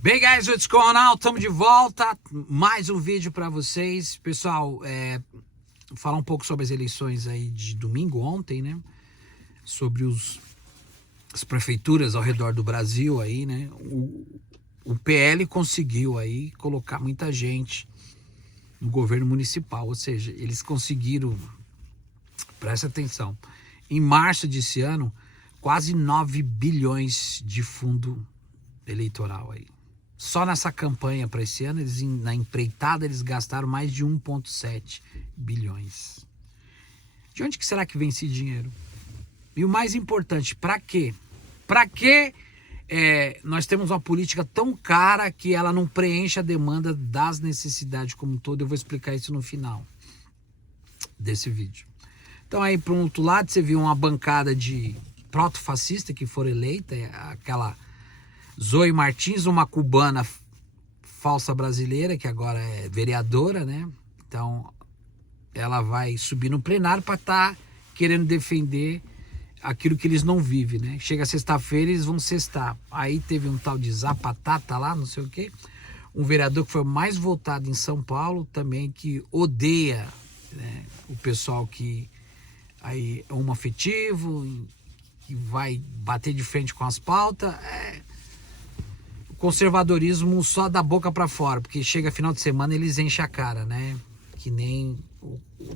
Bem, guys, what's going on? Estamos de volta. Mais um vídeo para vocês. Pessoal, falar um pouco sobre as eleições aí de domingo, ontem, né? Sobre as prefeituras ao redor do Brasil aí, né? O PL conseguiu aí colocar muita gente no governo municipal. Ou seja, eles conseguiram, presta atenção, em março desse ano, quase 9 bilhões de fundo eleitoral aí. Só nessa campanha para esse ano, na empreitada, eles gastaram mais de 1,7 bilhões. De onde que será que vem esse dinheiro? E o mais importante, para quê? Para que nós temos uma política tão cara que ela não preenche a demanda das necessidades como um todo? Eu vou explicar isso no final desse vídeo. Então aí, para um outro lado, você viu uma bancada de proto-fascista que foram eleita, aquela Zoe Martins, uma cubana falsa brasileira, que agora é vereadora, né? Então, ela vai subir no plenário para estar querendo defender aquilo que eles não vivem, né? Chega sexta-feira, eles vão sextar. Aí teve um tal de Zapatata lá, não sei o quê. Um vereador que foi mais votado em São Paulo também, que odeia, né, o pessoal que aí é homoafetivo, que vai bater de frente com as pautas. Conservadorismo só da boca para fora, porque chega final de semana eles enchem a cara, né? Que nem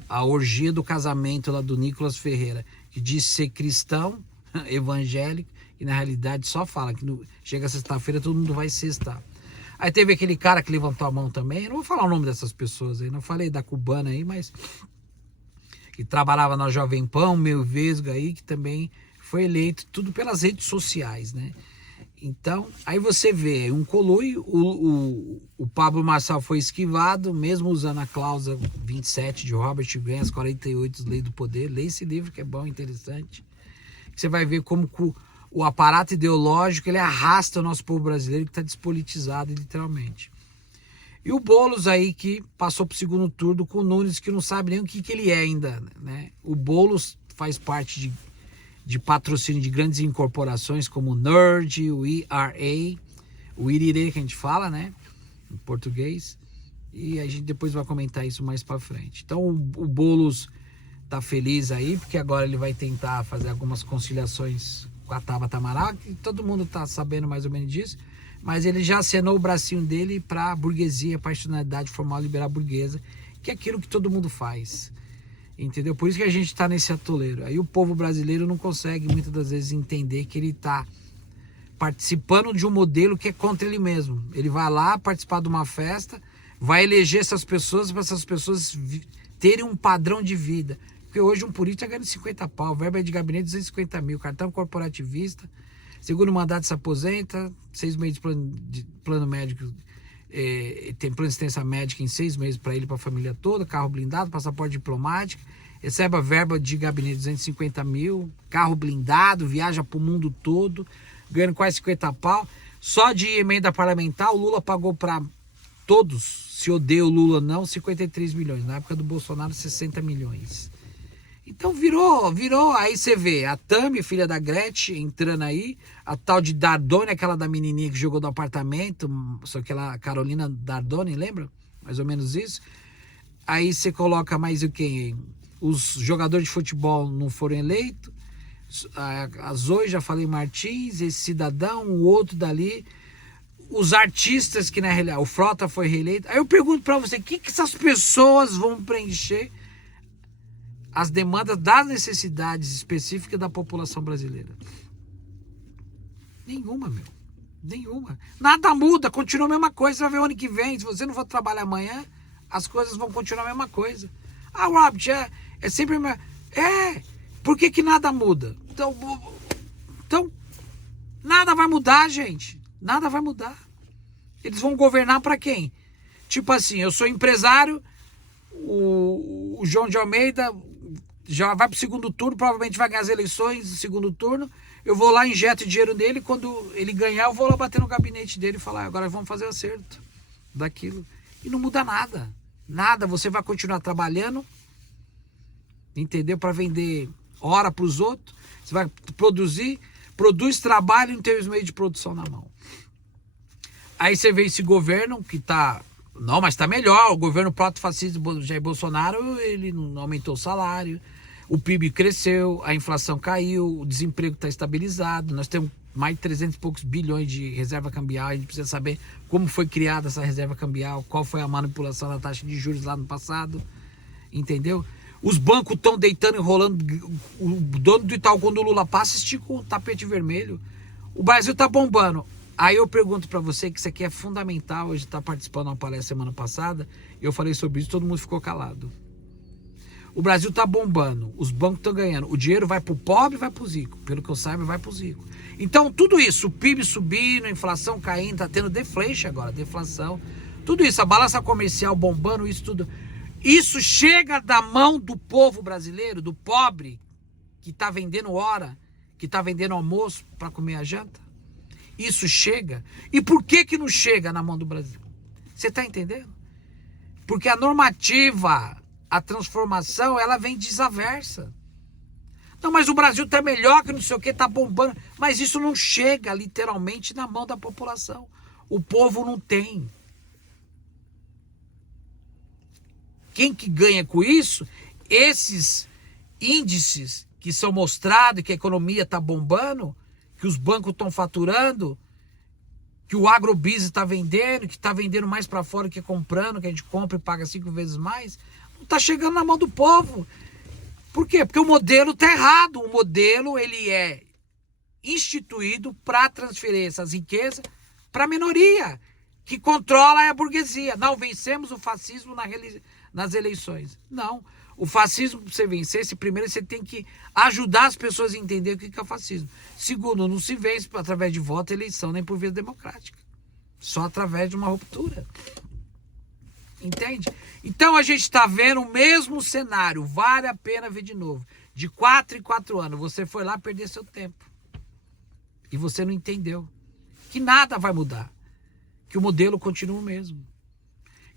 a orgia do casamento lá do Nicolas Ferreira, que diz ser cristão, evangélico, e na realidade só fala que chega sexta-feira todo mundo vai sextar. Aí teve aquele cara que levantou a mão também, eu não vou falar o nome dessas pessoas aí, não falei da cubana aí, mas que trabalhava na Jovem Pan, meu vesgo aí, que também foi eleito, tudo pelas redes sociais, né? Então, aí você vê um coluio, o Pablo Marçal foi esquivado, mesmo usando a cláusula 27 de Robert Greene, as 48 Lei do Poder. Leia esse livro que é bom, interessante. Você vai ver como o aparato ideológico ele arrasta o nosso povo brasileiro, que está despolitizado, literalmente. E o Boulos aí, que passou para o segundo turno com o Nunes, que não sabe nem o que ele é ainda, né? O Boulos faz parte de patrocínio de grandes incorporações como o NERD, o ERA, o IRIRE que a gente fala, né, em português, e a gente depois vai comentar isso mais para frente. Então o Boulos tá feliz aí, porque agora ele vai tentar fazer algumas conciliações com a Tabata Amaral, que todo mundo tá sabendo mais ou menos disso, mas ele já acenou o bracinho dele para a burguesia, para a personalidade formal liberal burguesa, que é aquilo que todo mundo faz. Entendeu? Por isso que a gente está nesse atoleiro. Aí o povo brasileiro não consegue muitas das vezes entender que ele está participando de um modelo que é contra ele mesmo. Ele vai lá participar de uma festa, vai eleger essas pessoas para essas pessoas terem um padrão de vida. Porque hoje um político ganha 50 pau, verba de gabinete 250 mil, cartão corporativista, segundo mandato se aposenta, 6 meses de plano médico. Tem plano de assistência médica em 6 meses para ele e para a família toda, carro blindado, passaporte diplomático, recebe a verba de gabinete 250 mil, carro blindado, viaja para o mundo todo, ganhando quase 50 pau. Só de emenda parlamentar, o Lula pagou para todos, se odeia o Lula ou não, 53 milhões. Na época do Bolsonaro, 60 milhões. Então virou, aí você vê a Tami, filha da Gretchen, entrando aí, a tal de Dardone, aquela da menininha que jogou do apartamento, só que ela, Carolina Dardone, lembra? Mais ou menos isso. Aí você coloca mais o quê? Os jogadores de futebol não foram eleitos, a Zoe, já falei, Martins, esse cidadão, o outro dali, os artistas que na realidade, o Frota foi reeleito. Aí eu pergunto pra você, o que essas pessoas vão preencher as demandas das necessidades específicas da população brasileira? Nenhuma, meu. Nenhuma. Nada muda, continua a mesma coisa. Você vai ver o ano que vem, se você não for trabalhar amanhã, as coisas vão continuar a mesma coisa. Ah, Robert, é sempre... por que nada muda? Então, nada vai mudar, gente. Nada vai mudar. Eles vão governar para quem? Tipo assim, eu sou empresário, o João de Almeida já vai pro segundo turno, provavelmente vai ganhar as eleições no segundo turno, eu vou lá, injeto dinheiro nele, quando ele ganhar, eu vou lá bater no gabinete dele e falar, agora vamos fazer o acerto daquilo. E não muda nada. Nada, você vai continuar trabalhando, entendeu? Para vender hora para os outros, você vai produz trabalho e não tem os meios de produção na mão. Aí você vê esse governo que tá... Não, mas tá melhor. O governo proto-fascista do Jair Bolsonaro, ele não aumentou o salário. O PIB cresceu, a inflação caiu, o desemprego está estabilizado. Nós temos mais de 300 e poucos bilhões de reserva cambial. A gente precisa saber como foi criada essa reserva cambial, qual foi a manipulação da taxa de juros lá no passado. Entendeu? Os bancos estão deitando e rolando. O dono do Itaú, quando o Lula passa, estica o tapete vermelho. O Brasil tá bombando. Aí eu pergunto para você, que isso aqui é fundamental. Hoje está participando de uma palestra semana passada. Eu falei sobre isso, todo mundo ficou calado. O Brasil está bombando, os bancos estão ganhando. O dinheiro vai para o pobre e vai para os ricos. Pelo que eu saiba, vai para os ricos. Então, tudo isso, o PIB subindo, a inflação caindo, está tendo deflation agora, deflação. Tudo isso, a balança comercial bombando, isso tudo. Isso chega da mão do povo brasileiro, do pobre, que está vendendo hora, que está vendendo almoço para comer a janta. Isso chega. E por que não chega na mão do Brasil? Você está entendendo? Porque a normativa... A transformação, ela vem desaversa. Não, mas o Brasil tá melhor, que não sei o que, tá bombando. Mas isso não chega, literalmente, na mão da população. O povo não tem. Quem que ganha com isso? Esses índices que são mostrados, que a economia tá bombando, que os bancos estão faturando, que o agrobusiness está vendendo, que está vendendo mais para fora que comprando, que a gente compra e paga 5 vezes mais... Está chegando na mão do povo. Por quê? Porque o modelo está errado. O modelo, ele é instituído para transferir essas riquezas para a minoria, que controla a burguesia. Não, vencemos o fascismo nas eleições. Não. O fascismo, para você vencer, primeiro você tem que ajudar as pessoas a entender o que é o fascismo. Segundo, não se vence através de voto, eleição, nem por via democrática. Só através de uma ruptura. Entende? Então a gente está vendo o mesmo cenário. Vale a pena ver de novo. De 4 em 4 anos. Você foi lá perder seu tempo. E você não entendeu. Que nada vai mudar. Que o modelo continua o mesmo.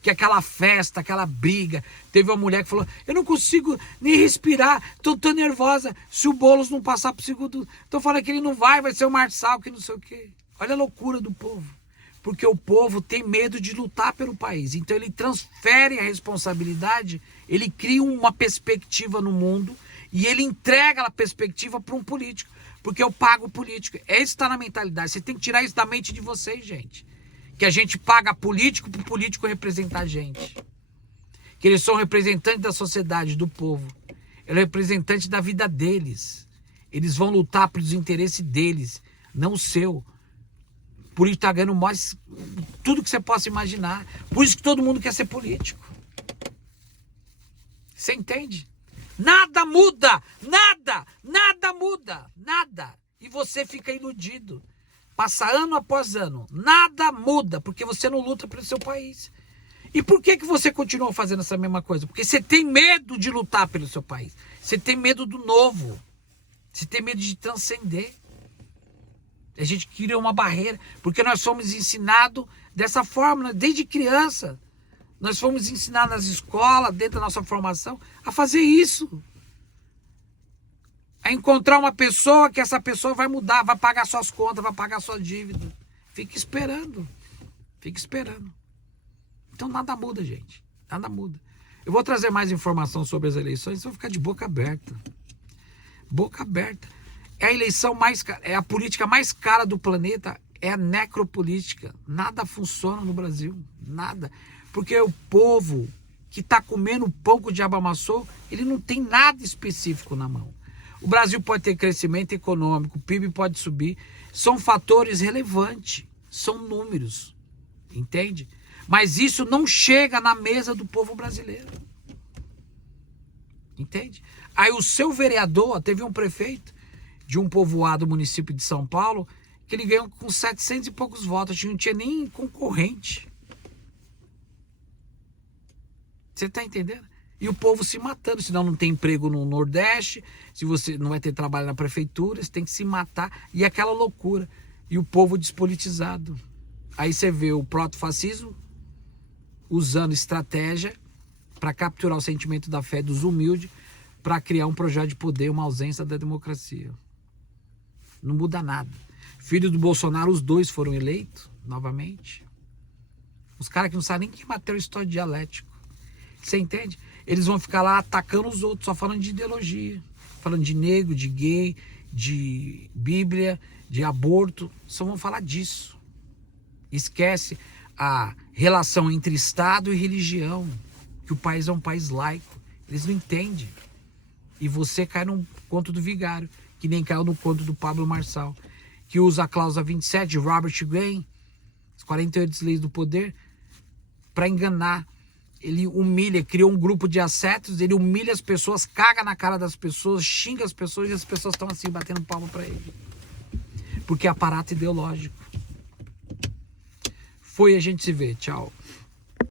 Que aquela festa, aquela briga. Teve uma mulher que falou: eu não consigo nem respirar. Tô tão nervosa. Se o Boulos não passar pro segundo. Tô falando que ele não vai ser o Marçal, que não sei o quê. Olha a loucura do povo. Porque o povo tem medo de lutar pelo país. Então ele transfere a responsabilidade, ele cria uma perspectiva no mundo e ele entrega a perspectiva para um político. Porque eu pago o político. Esse está na mentalidade. Você tem que tirar isso da mente de vocês, gente. Que a gente paga político para o político representar a gente. Que eles são representantes da sociedade, do povo. Ele é representante da vida deles. Eles vão lutar pelos interesses deles, não o seu. Por isso está ganhando mais tudo que você possa imaginar. Por isso que todo mundo quer ser político. Você entende? Nada muda. Nada. Nada muda. Nada. E você fica iludido. Passa ano após ano. Nada muda. Porque você não luta pelo seu país. E por que você continua fazendo essa mesma coisa? Porque você tem medo de lutar pelo seu país. Você tem medo do novo. Você tem medo de transcender. A gente criou uma barreira, porque nós fomos ensinados dessa forma, desde criança. Nós fomos ensinados nas escolas, dentro da nossa formação, a fazer isso. A encontrar uma pessoa que essa pessoa vai mudar, vai pagar suas contas, vai pagar sua dívida. Fica esperando. Fica esperando. Então nada muda, gente. Nada muda. Eu vou trazer mais informação sobre as eleições, vou ficar de boca aberta. Boca aberta. É a eleição mais cara, é a política mais cara do planeta, é a necropolítica. Nada funciona no Brasil, nada. Porque o povo que está comendo pão que o diabo amassou, ele não tem nada específico na mão. O Brasil pode ter crescimento econômico, o PIB pode subir, são fatores relevantes, são números, entende? Mas isso não chega na mesa do povo brasileiro, entende? Aí o seu vereador, teve um prefeito de um povoado, município de São Paulo, que ele ganhou com 700 e poucos votos, não tinha nem concorrente. Você está entendendo? E o povo se matando, senão não tem emprego no Nordeste, se você não vai ter trabalho na prefeitura, você tem que se matar, e aquela loucura. E o povo despolitizado. Aí você vê o proto-fascismo usando estratégia para capturar o sentimento da fé dos humildes, para criar um projeto de poder, uma ausência da democracia. Não muda nada. Filho do Bolsonaro, os dois foram eleitos novamente. Os caras que não sabem nem que material histórico dialético. Você entende? Eles vão ficar lá atacando os outros, só falando de ideologia. Falando de negro, de gay, de Bíblia, de aborto. Só vão falar disso. Esquece a relação entre Estado e religião. Que o país é um país laico. Eles não entendem. E você cai num conto do vigário. Que nem caiu no conto do Pablo Marçal. Que usa a cláusula 27 de Robert Greene. As 48 leis do poder. Para enganar. Ele humilha, criou um grupo de ascetos, ele humilha as pessoas, caga na cara das pessoas, xinga as pessoas e as pessoas estão assim, batendo palma para ele. Porque é aparato ideológico. Foi, a gente se vê. Tchau.